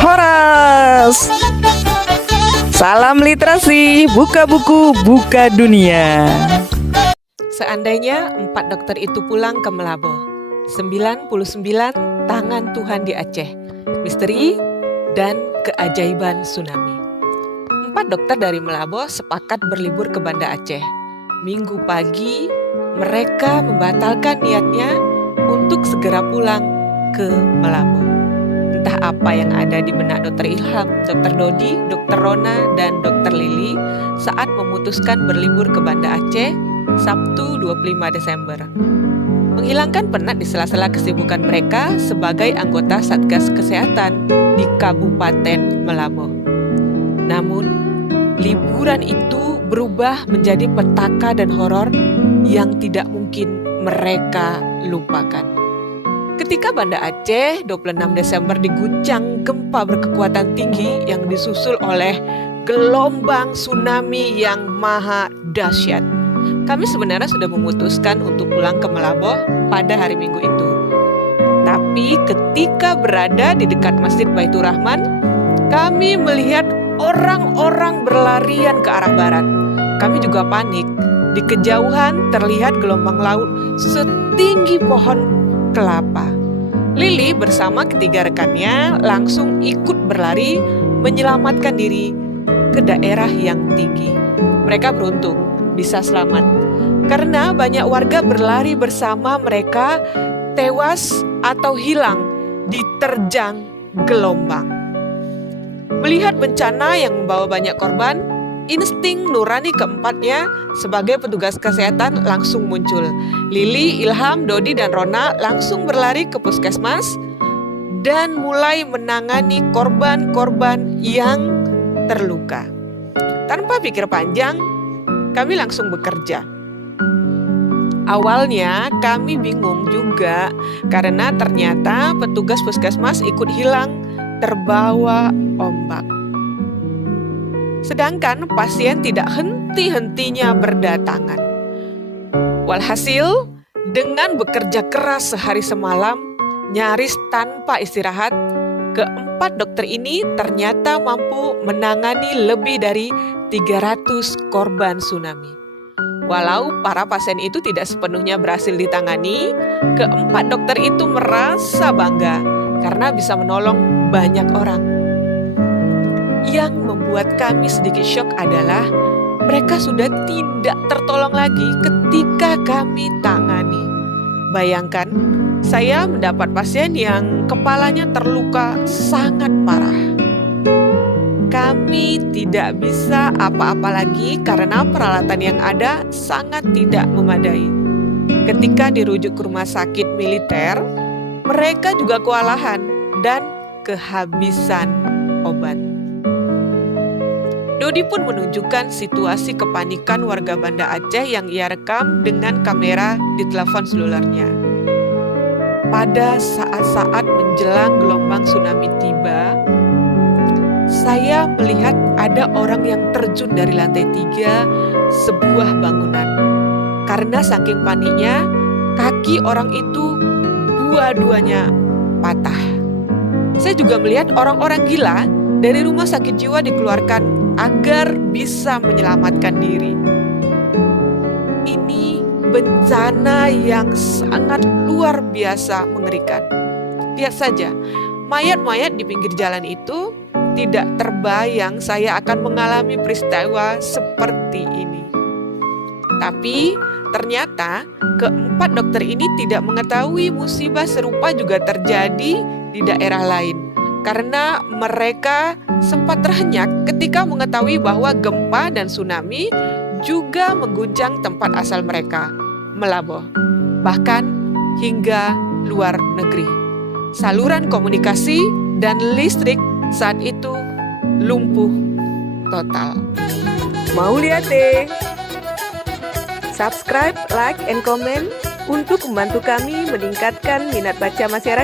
Horas. Salam literasi, buka buku, buka dunia. Seandainya 4 dokter itu pulang ke Melabo, 99 tangan Tuhan di Aceh, misteri dan keajaiban tsunami. 4 dokter dari Melabo sepakat berlibur ke Banda Aceh. Minggu pagi, mereka membatalkan niatnya untuk segera pulang ke Melabo. Entah apa yang ada di benak Dr. Ilham, Dr. Dodi, Dr. Rona, dan Dr. Lili saat memutuskan berlibur ke Banda Aceh Sabtu 25 Desember. Menghilangkan penat di sela-sela kesibukan mereka sebagai anggota Satgas Kesehatan di Kabupaten Melabo. Namun, liburan itu berubah menjadi petaka dan horor yang tidak mungkin mereka lupakan. Ketika Banda Aceh 26 Desember diguncang gempa berkekuatan tinggi yang disusul oleh gelombang tsunami yang maha dahsyat. Kami sebenarnya sudah memutuskan untuk pulang ke Melabo pada hari Minggu itu. Tapi ketika berada di dekat Masjid Baitur Rahman, kami melihat orang-orang berlarian ke arah barat. Kami juga panik. Di kejauhan terlihat gelombang laut setinggi pohon kelapa. Lili bersama ketiga rekannya langsung ikut berlari menyelamatkan diri ke daerah yang tinggi. Mereka beruntung bisa selamat karena banyak warga berlari bersama mereka tewas atau hilang diterjang gelombang. Melihat bencana yang membawa banyak korban, insting nurani keempatnya sebagai petugas kesehatan langsung muncul. Lili, Ilham, Dodi, dan Rona langsung berlari ke puskesmas dan mulai menangani korban-korban yang terluka. Tanpa pikir panjang, kami langsung bekerja. Awalnya kami bingung juga karena ternyata petugas puskesmas ikut hilang terbawa ombak. Sedangkan pasien tidak henti-hentinya berdatangan. Walhasil, dengan bekerja keras sehari semalam, nyaris tanpa istirahat, keempat dokter ini ternyata mampu menangani lebih dari 300 korban tsunami. Walau para pasien itu tidak sepenuhnya berhasil ditangani, keempat dokter itu merasa bangga karena bisa menolong banyak orang. Yang membuat kami sedikit syok adalah mereka sudah tidak tertolong lagi ketika kami tangani. Bayangkan, saya mendapat pasien yang kepalanya terluka sangat parah. Kami tidak bisa apa-apa lagi karena peralatan yang ada sangat tidak memadai. Ketika dirujuk ke rumah sakit militer, mereka juga kewalahan dan kehabisan obat. Dodi pun menunjukkan situasi kepanikan warga Banda Aceh yang ia rekam dengan kamera di telepon selulernya. Pada saat-saat menjelang gelombang tsunami tiba, saya melihat ada orang yang terjun dari lantai 3 sebuah bangunan. Karena saking paniknya, kaki orang itu dua-duanya patah. Saya juga melihat orang-orang gila dari rumah sakit jiwa dikeluarkan agar bisa menyelamatkan diri. Ini bencana yang sangat luar biasa mengerikan. Lihat saja, mayat-mayat di pinggir jalan itu tidak terbayang saya akan mengalami peristiwa seperti ini. Tapi ternyata keempat dokter ini tidak mengetahui musibah serupa juga terjadi di daerah lain. Karena mereka sempat terhenyak ketika mengetahui bahwa gempa dan tsunami juga mengguncang tempat asal mereka, Melabo, bahkan hingga luar negeri. Saluran komunikasi dan listrik saat itu lumpuh total. Mau lihat deh? Subscribe, like, and comment untuk membantu kami meningkatkan minat baca masyarakat.